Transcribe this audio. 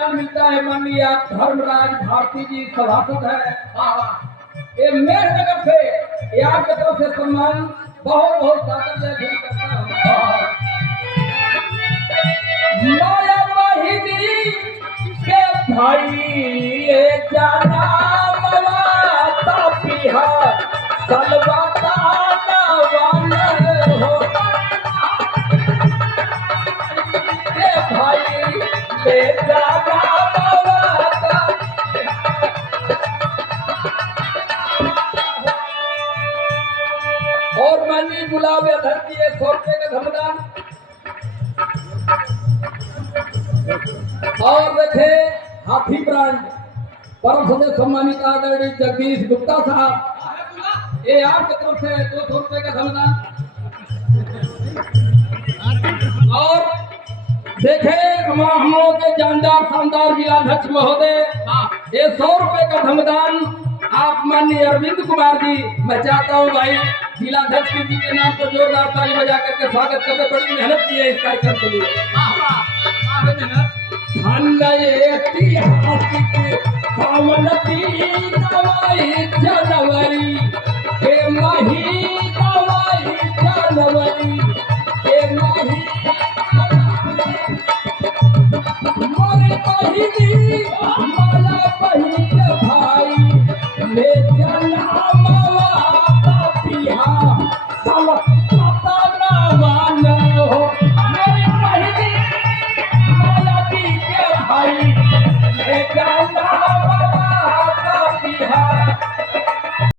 सम्मान मिलता है माननीय धर्मराज भारती जी सभासद है। ये मेरे तरफ से ये आपकी तरफ से सम्मान बहुत बहुत सादर से करता हूँ। माया वाहिनी के भाई ये जाना मवाता बिहार सलवाता वाले हो के भाई ले जाना मवाता। और माननीय गुलाब धरती है 100 रुपये का धमदान। और देखे हाथी ब्रांड परम सदस्य सम्मानित आदरणीय जगदीश गुप्ता साहब, ये आपकी तरफ से 200 रुपये का धमदान। और देखे हम लोगों के जानदार शानदार जिलाध्यक्ष महोदय, ये 100 रुपये का धमदान आप माननीय अरविंद कुमार जी। मैं चाहता हूँ भाई जिलाध्यक्ष जी के नाम पर जोरदार ताली बजा करके स्वागत करते। बड़ी मेहनत की है इस कार्यक्रम के लिए। धन्य ऐतिहासिक कमलती